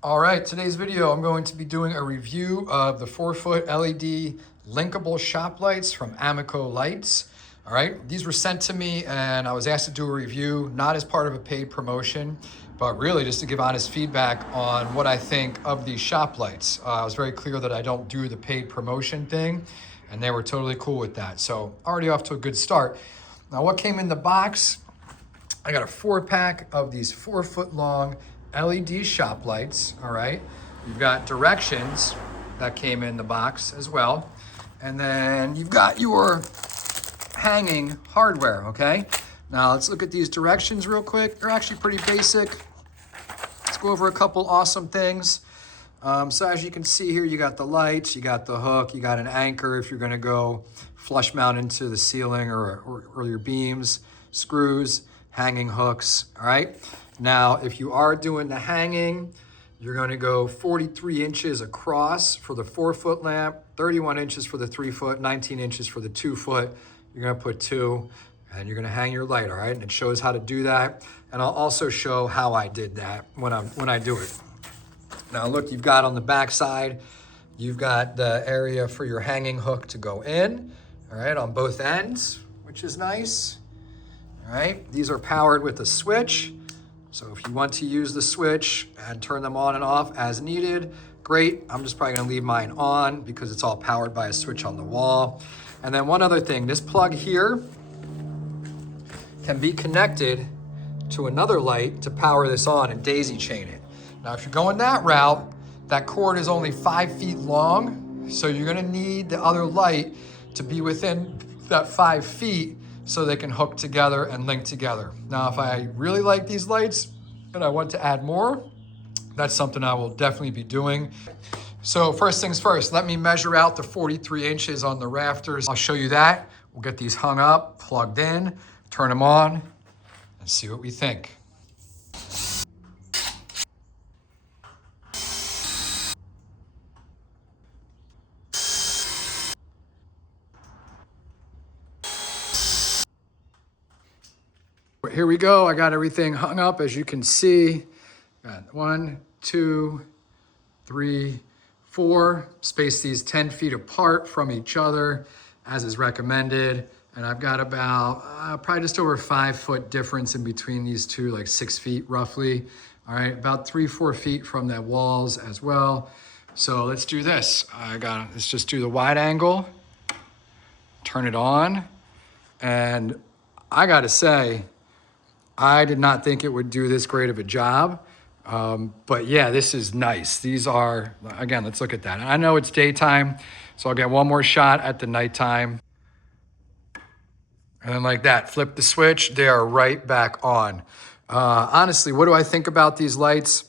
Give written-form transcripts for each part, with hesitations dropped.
All right, today's video, I'm going to be doing a review of the 4-foot LED linkable shop lights from Amico Lights. All right, these were sent to me and I was asked to do a review, not as part of a paid promotion, but really just to give honest feedback on what I think of these shop lights. I was very clear that I don't do the paid promotion thing, and they were totally cool with that. So already off to a good start. Now what came in the box? I got a 4-pack of these 4-foot long LED shop lights, all right? You've got directions that came in the box as well. And then you've got your hanging hardware, okay? Now let's look at these directions real quick. They're actually pretty basic. Let's go over a couple awesome things. So as you can see here, you got the lights, you got the hook, you got an anchor if you're gonna go flush mount into the ceiling or your beams, screws, hanging hooks, all right? Now, if you are doing the hanging, you're gonna go 43 inches across for the 4-foot lamp, 31 inches for the 3-foot, 19 inches for the 2-foot. You're gonna put 2, and you're gonna hang your light, all right? And it shows how to do that. And I'll also show how I did that when I do it. Now look, you've got on the back side, you've got the area for your hanging hook to go in, all right, on both ends, which is nice. All right, these are powered with a switch. So if you want to use the switch and turn them on and off as needed, great. I'm just probably gonna leave mine on because it's all powered by a switch on the wall. And then one other thing, this plug here can be connected to another light to power this on and daisy chain it. Now, if you're going that route, that cord is only 5 feet long. So you're gonna need the other light to be within that 5 feet so they can hook together and link together. Now, if I really like these lights and I want to add more, that's something I will definitely be doing. So first things first, let me measure out the 43 inches on the rafters. I'll show you that. We'll get these hung up, plugged in, turn them on, and see what we think. Here we go. I got everything hung up, as you can see. Got 1, 2, 3, 4. Space these 10 feet apart from each other, as is recommended. And I've got about probably just over 5 foot difference in between these two, like 6 feet roughly. All right, about 3-4 feet from the walls as well. So let's do this. Let's just do the wide angle, turn it on. And I gotta say, I did not think it would do this great of a job, but yeah, this is nice. These are, again, let's look at that. I know it's daytime, so I'll get one more shot at the nighttime. And then like that, flip the switch, they are right back on. Honestly, what do I think about these lights?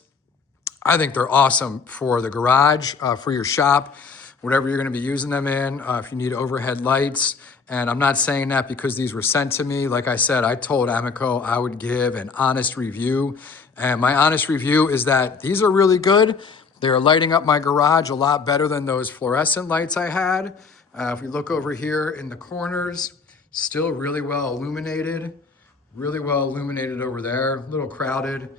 I think they're awesome for the garage, for your shop, whatever you're gonna be using them in, if you need overhead lights. And I'm not saying that because these were sent to me. Like I said, I told Amico I would give an honest review. And my honest review is that these are really good. They're lighting up my garage a lot better than those fluorescent lights I had. If we look over here in the corners, still really well illuminated over there, a little crowded,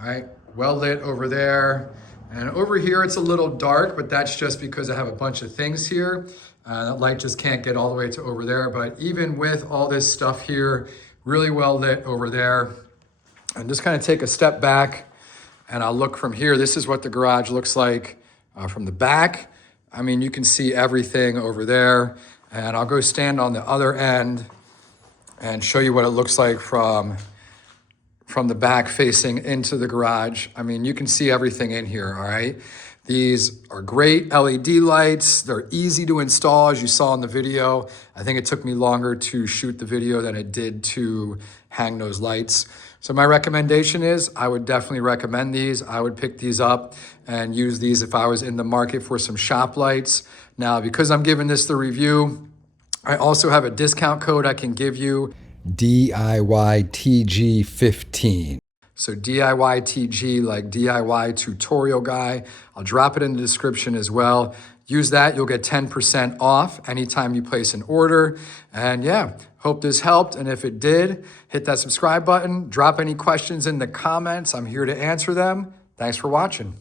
all right, well lit over there. And over here, it's a little dark, but that's just because I have a bunch of things here. That light just can't get all the way to over there, but even with all this stuff here, really well lit over there. And just kind of take a step back and I'll look from here. This is what the garage looks like from the back. I mean, you can see everything over there. And I'll go stand on the other end and show you what it looks like from the back facing into the garage. I mean, you can see everything in here, all right? These are great LED lights. They're easy to install, as you saw in the video. I think it took me longer to shoot the video than it did to hang those lights. So my recommendation is I would definitely recommend these. I would pick these up and use these if I was in the market for some shop lights. Now, because I'm giving this the review, I also have a discount code I can give you, DIYTG15. So DIYTG, like DIY tutorial guy. I'll drop it in the description as well. Use that, you'll get 10% off anytime you place an order. And yeah, hope this helped. And if it did, hit that subscribe button, drop any questions in the comments. I'm here to answer them. Thanks for watching.